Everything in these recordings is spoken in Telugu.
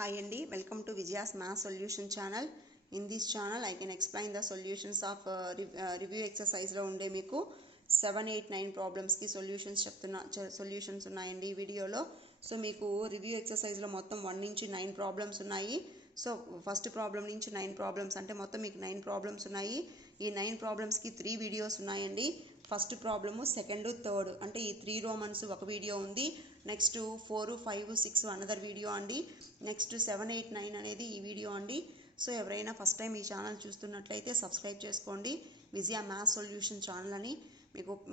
Hi Andy, welcome to Vijaya's Math Solution channel. In this channel, I can explain the solutions of review exercise lo unde meeku 7, 8, 9 problems ki solutions unnayandi video lo. So meeku review exercise lo mottham 1 nunchi 9 problems unnayi. So first problem nunchi 9 problems ante mottham meeku 9 problems unnayi. Ee 9 problems ki 3 videos unnayandi. First problem second third అంటే ఈ 3 రోమన్స్ ఒక వీడియో ఉంది. నెక్స్ట్ 4, 5, 6 అనదర్ వీడియో అండి. నెక్స్ట్ 7, 8, 9 అనేది ఈ వీడియో అండి. సో ఎవరైనా ఫస్ట్ టైం ఈ ఛానల్ చూస్తున్నట్లయితే సబ్స్క్రైబ్ చేసుకోండి. విజయ మ్యాథ్స్ సొల్యూషన్ ఛానల్ అని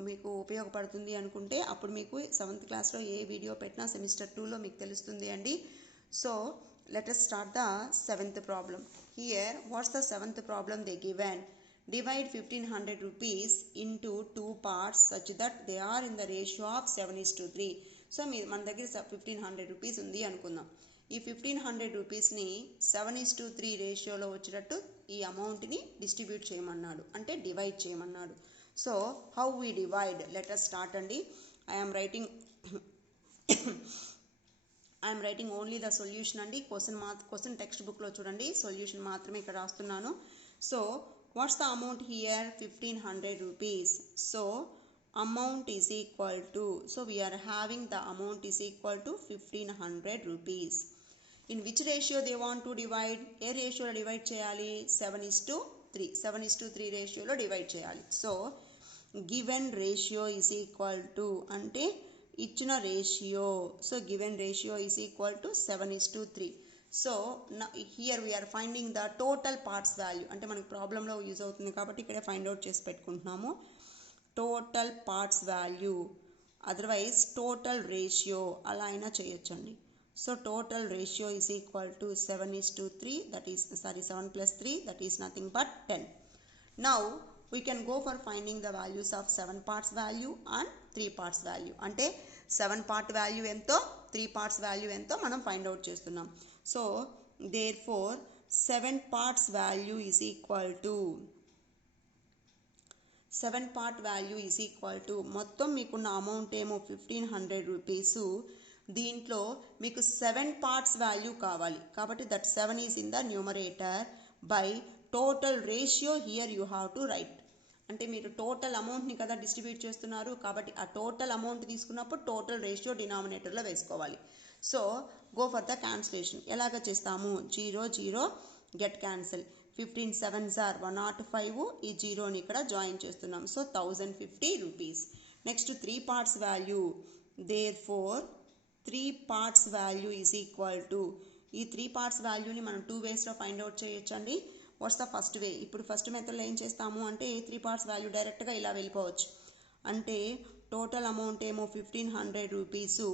మీకు ఉపయోగపడుతుంది అనుకుంటే అప్పుడు మీకు 7th క్లాస్లో ఏ వీడియో పెట్టినా సెమిస్టర్ 2లో మీకు తెలుస్తుంది అండి. So let us start the 7th problem. Here what's the 7th problem they given? Divide 1500 rupees into 2 parts such that they are in the ratio of 7:3. So మన దగ్గర 1500 రూపీస్ ఉంది అనుకుందాం. ఈ 1500 రూపీస్ని 7:3 రేషియోలో వచ్చేటట్టు ఈ అమౌంట్ని డిస్ట్రిబ్యూట్ చేయమన్నాడు, అంటే డివైడ్ చేయమన్నాడు. So how we divide? Let us start అండి. I am writing only the solution అండి. క్వశ్చన్ టెక్స్ట్ బుక్లో చూడండి, సొల్యూషన్ మాత్రమే ఇక్కడ రాస్తున్నాను. So what's the amount here? 1500 rupees. So amount is equal to, so we are having the amount is equal to 1500 rupees. In which ratio they want to divide? A ratio lo divide cheyali 7:3. 7:3 ratio lo divide cheyali. So given ratio is equal to ante ichina ratio, so given ratio is equal to 7:3. So here we're finding the total parts value, అంటే మనకి ప్రాబ్లంలో యూజ్ అవుతుంది కాబట్టి ఇక్కడే ఫైండ్ అవుట్ చేసి పెట్టుకుంటున్నాము. Total parts value, otherwise total ratio అలా అయినా చేయొచ్చండి. So total ratio is equal to 7:3, that is 7 + 3 that is nothing but 10. Now we can go for finding the values of 7 parts value and 3 parts value. అంటే 7 part వాల్యూ ఎంతో 3 parts వాల్యూ ఎంతో మనం ఫైండ్ అవుట్ చేస్తున్నాం. So therefore 7 parts value is equal to 7 part value is equal to మొత్తం మీకున్న అమౌంట్ ఏమో 1500 రూపీస్. దీంట్లో మీకు 7 parts వాల్యూ కావాలి కాబట్టి that 7 is in the numerator by total ratio here you have to right. అంటే మీరు టోటల్ అమౌంట్ని కదా డిస్ట్రిబ్యూట్ చేస్తున్నారు కాబట్టి ఆ టోటల్ అమౌంట్ తీసుకున్నప్పుడు టోటల్ రేషియో డినామినేటర్లో వేసుకోవాలి. So go for the cancellation. ఎలాగ చేస్తాము? 0, 0 గెట్ క్యాన్సిల్. 15 7s are 105. ఈ జీరోని ఇక్కడ జాయిన్ చేస్తున్నాం. So 1050 rupees. Next 3 parts value. Therefore 3 parts value is equal to, ఈ 3 parts వాల్యూని మనం 2 వేస్లో ఫైండ్ అవుట్ చేయొచ్చండి. What's the first way? ఇప్పుడు ఫస్ట్ మెథడ్లో ఏం చేస్తాము అంటే 3 parts వాల్యూ డైరెక్ట్గా ఇలా వెళ్ళిపోవచ్చు. అంటే టోటల్ అమౌంట్ ఏమో 1500 రూపీసు.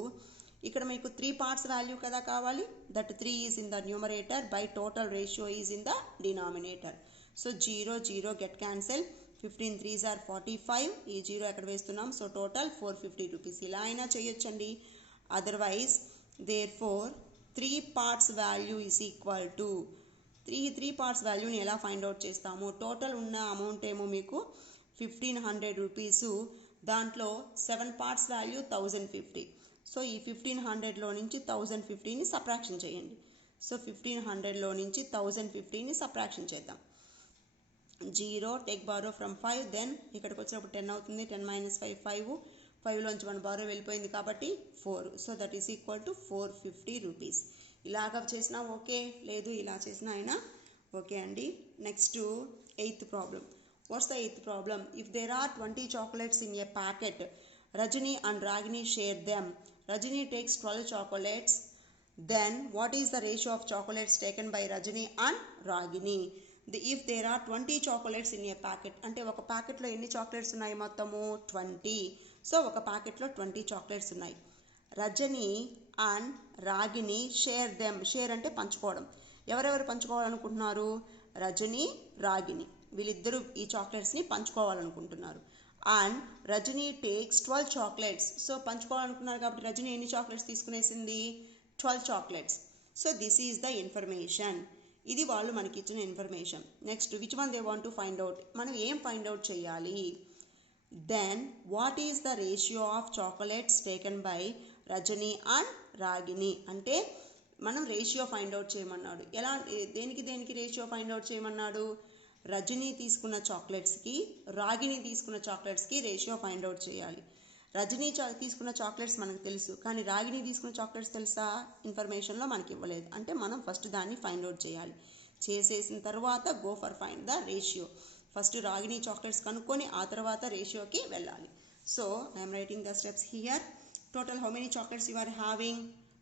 ఇక్కడ మీకు 3 parts వాల్యూ కదా కావాలి, that 3 is in the numerator by total ratio is in the denominator. So 0, 0 get cancel. 15 3s are 45. ఈ 0 ఎక్కడ వేస్తున్నాం? So total 450 rupees. ఇలా అయినా చేయొచ్చండి. Otherwise therefore 3 parts value is equal to 3 parts వాల్యూని ఎలా ఫైండ్ అవుట్ చేస్తాము? టోటల్ ఉన్న అమౌంట్ ఏమో మీకు 1500 రూపీసు. దాంట్లో 7 parts వాల్యూ 1050. సో ఈ 1500లో నుంచి 1050ని సబ్ట్రాక్షన్ చేయండి. సో 1500లో నుంచి 1050ని సబ్ట్రాక్షన్ చేద్దాం. 0 టేక్ బారో ఫ్రమ్ 5, దెన్ ఇక్కడికి వచ్చినప్పుడు 10 అవుతుంది. 10 - 5 5. 5లోంచి మన బారో వెళ్ళిపోయింది కాబట్టి 4. So that is equal to 450 rupees. ఇలాగ చేసినా ఓకే, లేదు ఇలా చేసినా అయినా ఓకే అండి. Next 8th problem. What's the 8th problem? If there are 20 chocolates in a packet, Rajani and Ragini share them. Rajani takes 12 chocolates. Then what is the ratio of chocolates taken by Rajani and Ragini? If there are 20 chocolates in a packet, అంటే ఒక ప్యాకెట్లో ఎన్ని చాక్లెట్స్ ఉన్నాయి? మొత్తము 20. సో ఒక ప్యాకెట్లో 20 చాక్లెట్స్ ఉన్నాయి. Rajani and Ragini share them. Share అంటే పంచుకోవడం. ఎవరెవరు పంచుకోవాలనుకుంటున్నారు? రజని, రాగిని వీళ్ళిద్దరూ ఈ చాక్లెట్స్ని పంచుకోవాలనుకుంటున్నారు. And Rajani takes 12 chocolates. So పంచుకోవాలనుకున్నారు కాబట్టి రజనీ ఎన్ని చాక్లెట్స్ తీసుకునేసింది? 12 chocolates. So this is the information. ఇది వాళ్ళు మనకి ఇచ్చిన information. Next which one they want to find out? మనం ఏం ఫైండ్ అవుట్ చేయాలి? Then what is the ratio of chocolates taken by Rajani and Ragini? అంటే మనం రేషియో ఫైండ్ అవుట్ చేయమన్నాడు. ఎలా దేనికి రేషియో ఫైండ్ అవుట్ చేయమన్నాడు? రజని తీసుకున్న చాక్లెట్స్కి రాగిని తీసుకున్న చాక్లెట్స్కి రేషియో ఫైండ్ అవుట్ చేయాలి. రజని తీసుకున్న చాక్లెట్స్ మనకు తెలుసు, కానీ రాగిని తీసుకున్న చాక్లెట్స్ తెలుసా? ఇన్ఫర్మేషన్లో మనకి ఇవ్వలేదు. అంటే మనం ఫస్ట్ దాన్ని ఫైండ్ అవుట్ చేయాలి. చేసేసిన తర్వాత go for find the ratio. First Ragini chocolates కనుక్కొని ఆ తర్వాత రేషియోకి వెళ్ళాలి. So I'm writing the steps here. Total how many chocolates you are having?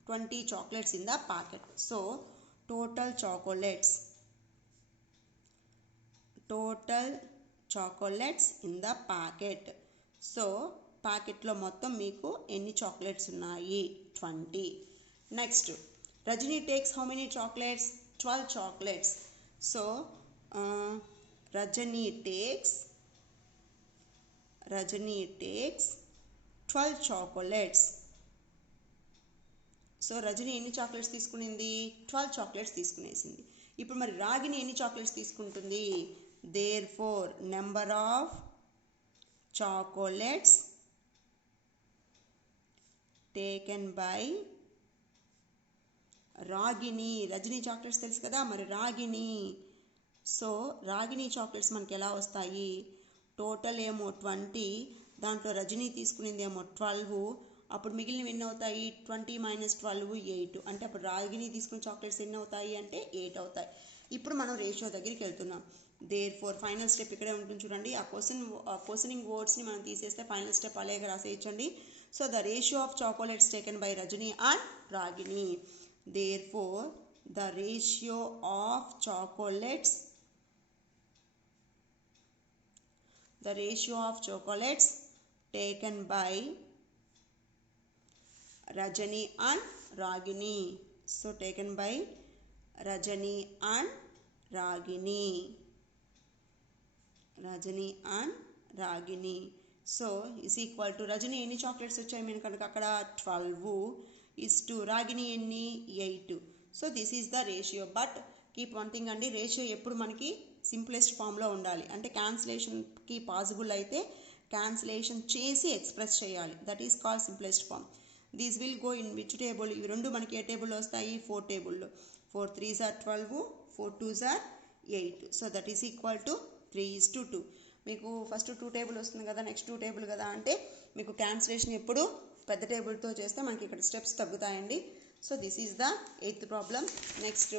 20 chocolates in the packet. So total chocolates in the packet. So packet lo mottam meeku enni chocolates unnayi? 20. Next, Rajini takes how many chocolates? 12 chocolates. So Rajini takes 12 chocolates. So Rajini ఎన్ని చాక్లెట్స్ తీసుకునింది? 12 చాక్లెట్స్ తీసుకునేసింది. ఇప్పుడు మరి రాగిని ఎన్ని చాక్లెట్స్ తీసుకుంటుంది? Therefore number of chocolates taken by Ragini. Rajani chocolates తెలుసు కదా, మరి రాగిని. సో రాగిని చాక్లెట్స్ మనకి ఎలా వస్తాయి? టోటల్ ఏమో 20, దాంట్లో రజని తీసుకునింది ఏమో 12. అప్పుడు మిగిలినవి ఎన్ని అవుతాయి? 20 - 12 8. అంటే అప్పుడు రాగిని తీసుకున్న చాక్లెట్స్ ఎన్ని అవుతాయి అంటే 8 అవుతాయి. ఇప్పుడు మనం రేషియో దగ్గరికి వెళ్తున్నాం. దేర్ఫోర్ ఫైనల్ స్టెప్ ఇక్కడే ఉంటుంది చూడండి. ఆ క్వశ్చనింగ్ వర్డ్స్ని మనం తీసేస్తే ఫైనల్ స్టెప్ అలాగే రాసేయచ్చండి. So the ratio of chocolates taken by Rajani and Ragini. Therefore the ratio of chocolates taken by Rajani and Ragini. So taken by Rajani and Ragini. So is equal to Rajani ఎన్ని చాక్లెట్స్ వచ్చాయి మనకు కనుక అక్కడ 12 is to Ragini ఎన్ని 8. So this is the ratio. But keep one thing అండి, రేషియో ఎప్పుడు మనకి సింప్లెస్ట్ ఫామ్లో ఉండాలి. అంటే క్యాన్సిలేషన్కి పాసిబుల్ అయితే క్యాన్సిలేషన్ చేసి ఎక్స్ప్రెస్ చేయాలి. That is called simplest form. These will go in which table? ఇవి రెండు మనకి ఏ టేబుల్లో వస్తాయి? 4 టేబుల్లో. 4 3s are 12, 4 2s are 8. So that is equal to 3:2. మీకు ఫస్ట్ 2 టేబుల్ వస్తుంది కదా, నెక్స్ట్ 2 టేబుల్ కదా, అంటే మీకు క్యాన్సిలేషన్ ఎప్పుడు పెద్ద టేబుల్తో చేస్తే మనకి ఇక్కడ స్టెప్స్ తగ్గుతాయండి. So this is the 8th problem. Next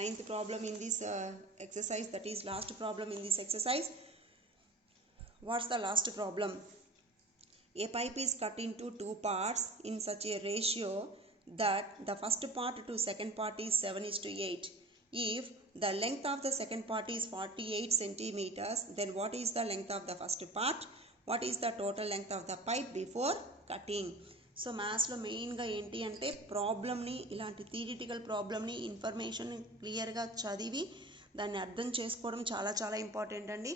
9th problem in this exercise, that is last problem in this exercise. What's the last problem? A pipe is cut into 2 parts in such a ratio that the first part to second part is 7:8. If the length of the second part is 48 centimeters, then what is the length of the first part? What is the total length of the pipe before cutting? So మ్యాథ్స్లో మెయిన్గా ఏంటి అంటే ప్రాబ్లమ్ని, ఇలాంటి థియరిటికల్ ప్రాబ్లమ్ని ఇన్ఫర్మేషన్ క్లియర్గా చదివి దాన్ని అర్థం చేసుకోవడం చాలా చాలా ఇంపార్టెంట్ అండి.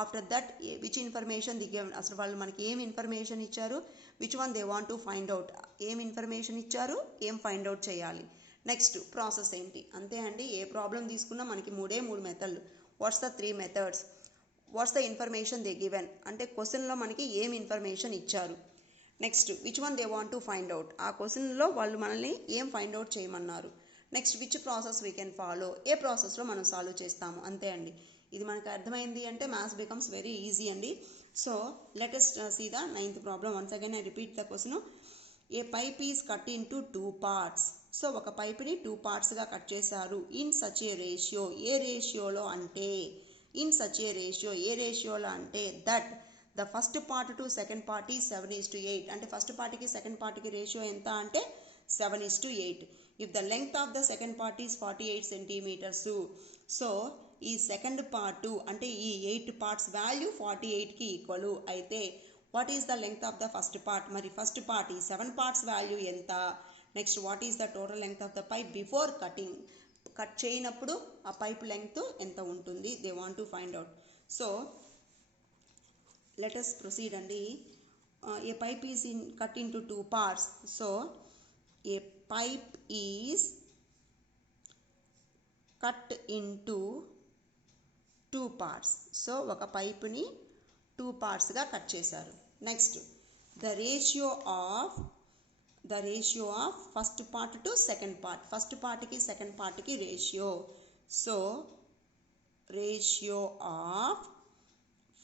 After that which information the given, అసలు వాళ్ళు మనకి ఏం ఇన్ఫర్మేషన్ ఇచ్చారు, which one they want to find out, ఏం ఇన్ఫర్మేషన్ ఇచ్చారు, ఏం ఫైండ్ అవుట్ చేయాలి, నెక్స్ట్ ప్రాసెస్ ఏంటి. అంతే అండి. ఏ ప్రాబ్లం తీసుకున్నా మనకి 3 మెథడ్లు. What's the 3 methods? What's the information they given, అంటే క్వశ్చన్లో మనకి ఏం ఇన్ఫర్మేషన్ ఇచ్చారు. Next which one they want to find out, ఆ క్వశ్చన్లో వాళ్ళు మనల్ని ఏం ఫైండ్ అవుట్ చేయమన్నారు. Next which process we can follow, ఏ ప్రాసెస్లో మనం సాల్వ్ చేస్తాము. అంతే అండి. ఇది మనకు అర్థమైంది అంటే మ్యాథ్స్ బికమ్స్ వెరీ ఈజీ అండి. So let us see the 9th problem. Once again I repeat the question. A pipe is cut into 2 parts. So ఒక పైప్ని 2 partsగా కట్ చేశారు. ఇన్ సచ్ ఏ రేషియో, ఏ రేషియోలో అంటే, ఇన్ సచ్ ఏ రేషియో, ఏ రేషియోలో అంటే that the first part to second part ఈ 7:8. అంటే ఫస్ట్ పార్ట్కి సెకండ్ పార్ట్కి రేషియో ఎంత అంటే 7:8. If the length of the second part is 48 centimeters. So ఈ సెకండ్ పార్ట్ అంటే ఈ 8 parts వాల్యూ 48కి ఈక్వల్ అయితే what is the length of the first part, మరి ఫస్ట్ పార్ట్ ఈ 7 parts వాల్యూ ఎంత, next what is the total length of the pipe before cutting, cut చేయనప్పుడు ఆ పైప్ లెంగ్త్ ఎంత ఉంటుంది, they want to find out. So let us proceed అండి. A pipe is cut into 2 parts. So a pipe is cut into 2 parts. So ఒక పైప్ని 2 partsగా కట్ చేశారు. Next the ratio of the ratio of first part to second part. First part ki second part ki ratio. So ratio of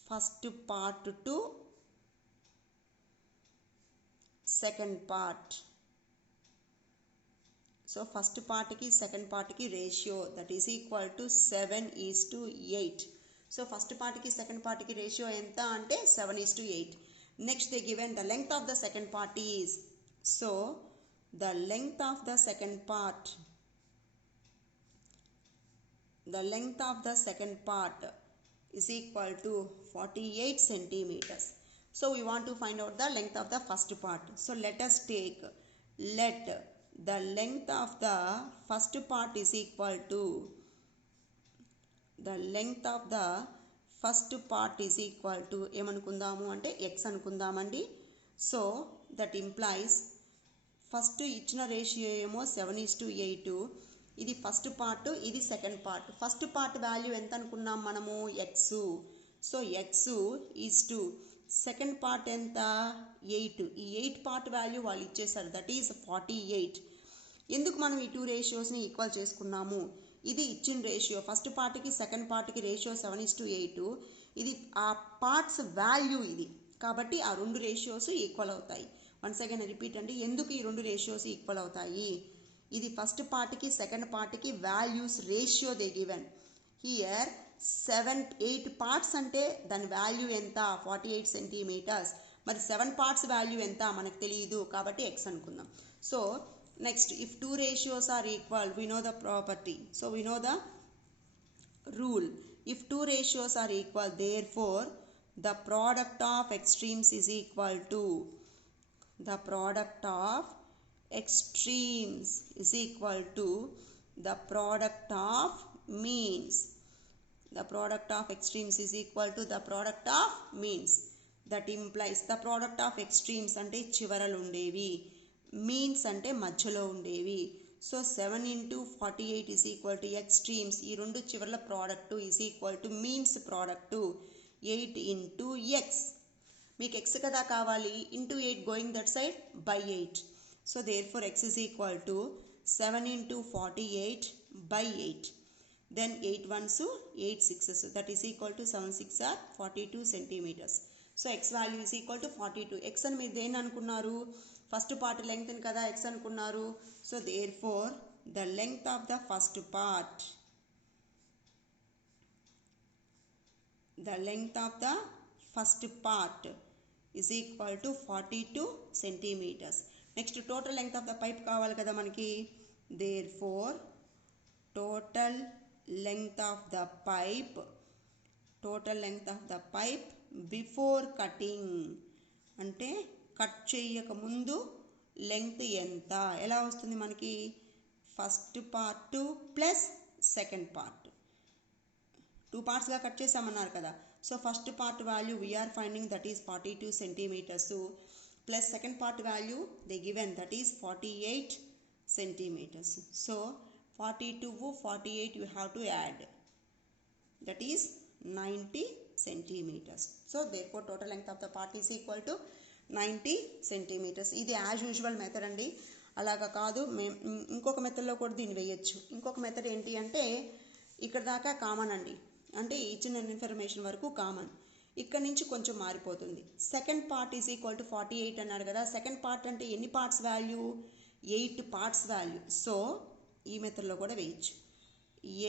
first part to second part. So first part ki second part ki ratio, that is equal to 7:8. So first part ki second part ki ratio enta ante 7:8. Next they given the length of the second part is, so the length of the second part is equal to 48 centimeters. So we want to find out the length of the first part. So let the length of the first part is equal to ఏమనుకుందాము అంటే x అనుకుందామండి. సో దట్ ఇంప్లైస్ ఫస్ట్ ఇచ్చిన రేషియో ఏమో 7:8. ఇది ఫస్ట్ పార్ట్, ఇది second part. First part value ఎంత అనుకున్నాం మనము, x. So x is to second part ఎంత, 8. ఈ 8 పార్ట్ వాల్యూ వాళ్ళు ఇచ్చేసారు, దట్ ఈజ్ 48. ఎందుకు మనం ఈ 2 రేషియోస్ని ఈక్వల్ చేసుకున్నాము, ఇది ఇచ్చిన రేషియో ఫస్ట్ పార్ట్కి సెకండ్ పార్ట్కి రేషియో 7:8. ఇది ఆ పార్ట్స్ వాల్యూ ఇది, కాబట్టి ఆ 2 రేషియోస్ ఈక్వల్ అవుతాయి. వన్స్ అగైన్ రిపీట్ అండి, ఎందుకు ఈ 2 రేషియోస్ ఈక్వల్ అవుతాయి, ఇది ఫస్ట్ పార్ట్కి సెకండ్ పార్ట్కి values ratio they given here. 8 parts అంటే దాని వాల్యూ ఎంత, 48 సెంటీమీటర్స్. మరి 7 పార్ట్స్ వాల్యూ ఎంత మనకు తెలియదు, కాబట్టి x అనుకుందాం. So next, if 2 ratios are equal, we know the property, so we know the rule. If 2 ratios are equal, therefore the product of extremes is equal to the product of extremes is equal to the product of means. The product of extremes is equal to the product of means. That implies the product of extremes అంటే చివరలు ఉండేవి, మీన్స్ అంటే మధ్యలో ఉండేవి. So 7 into 48 is equal to extremes, ఈ రెండు చివర్ల product is equal to means product 8 into x. మీకు x కదా కావాలి, into 8 going that side by 8. So therefore x is equal to 7 into 48 by 8. Then 8 ones 8 sixes, that is equal to 7 6 are 42 centimeters. So x value is equal to 42. x అని మీరు దేన్ని అనుకున్నారు, ఫస్ట్ పార్ట్ లెంగ్త్ కదా x అనుకున్నారు. So therefore the length of the first part is equal to 42 centimeters. Next total length of the pipe కావాలి కదా మనకి. therefore total length of the pipe before cutting అంటే కట్ చేయక ముందు లెంగ్త్ ఎంత, ఎలా వస్తుంది మనకి, first part plus second part 2 పార్ట్స్గా కట్ చేసామన్నారు కదా. So first part value we're finding, that is 42 centimeters plus second part value they given, that is 48 centimeters. So 42 48 you have to add, that is 90 centimeters. So therefore total length of the part is equal to 90 centimeters. ఇది యాజ్ యూజువల్ మెథడ్ అండి, అలాగా కాదు ఇంకొక మెథడ్లో కూడా దీన్ని వేయచ్చు. ఇంకొక మెథడ్ ఏంటి అంటే, ఇక్కడ దాకా కామన్ అండి, అంటే ఇచ్చిన ఇన్ఫర్మేషన్ వరకు కామన్. ఇక్కడ నుంచి కొంచెం మారిపోతుంది. Second part is equal to 48 అన్నారు కదా. సెకండ్ పార్ట్ అంటే ఎన్ని parts value, 8 parts value. So ఈ మెథడ్లో కూడా వేయచ్చు.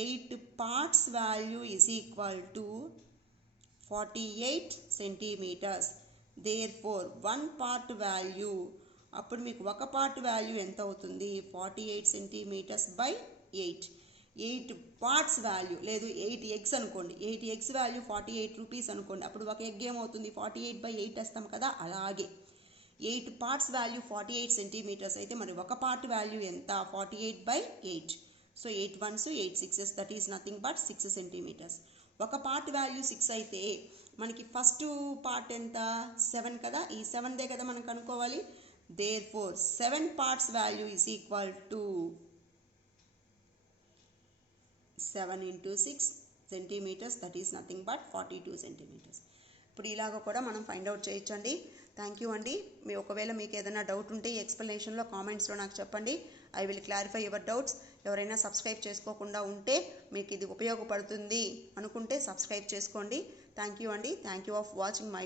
8 parts value is equal to 48 centimeters. therefore 1 part value, అప్పుడు మీకు ఒక పార్ట్ వాల్యూ ఎంత అవుతుంది, 48 centimeters by 8. 8 పార్ట్స్ వాల్యూ, లేదు 8 eggs అనుకోండి, 8 eggs వాల్యూ 48 rupees అనుకోండి, అప్పుడు ఒక ఎగ్ ఏమవుతుంది, 48 by 8 వేస్తాం కదా. అలాగే 8 పార్ట్స్ వాల్యూ 48 centimeters అయితే మరి ఒక పార్ట్ వాల్యూ ఎంత, 48 by 8. So 8 ones 8 sixes, that is nothing but 6 centimeters. ఒక పార్ట్ వాల్యూ 6 అయితే మనకి ఫస్ట్ పార్ట్ ఎంత, 7 కదా. ఈ 7దే కదా మనం కనుక్కోవాలి. therefore 7 parts value is equal to 7 into 6 centimeters, that is nothing but 42 centimeters. ఇప్పుడు ఇలాగ కూడా మనం ఫైండ్ అవుట్ చేయొచ్చండి. థ్యాంక్ యూ అండి. ఒకవేళ మీకు ఏదైనా డౌట్ ఉంటే ఈ ఎక్స్ప్లెనేషన్లో కామెంట్స్లో నాకు చెప్పండి. I will clarify your doubts. ఎవరైనా సబ్స్క్రైబ్ చేసుకోకుండా ఉంటే మీకు ఇది ఉపయోగపడుతుంది అనుకుంటే సబ్స్క్రైబ్ చేసుకోండి. థ్యాంక్ యూ అండి. Thank you of watching my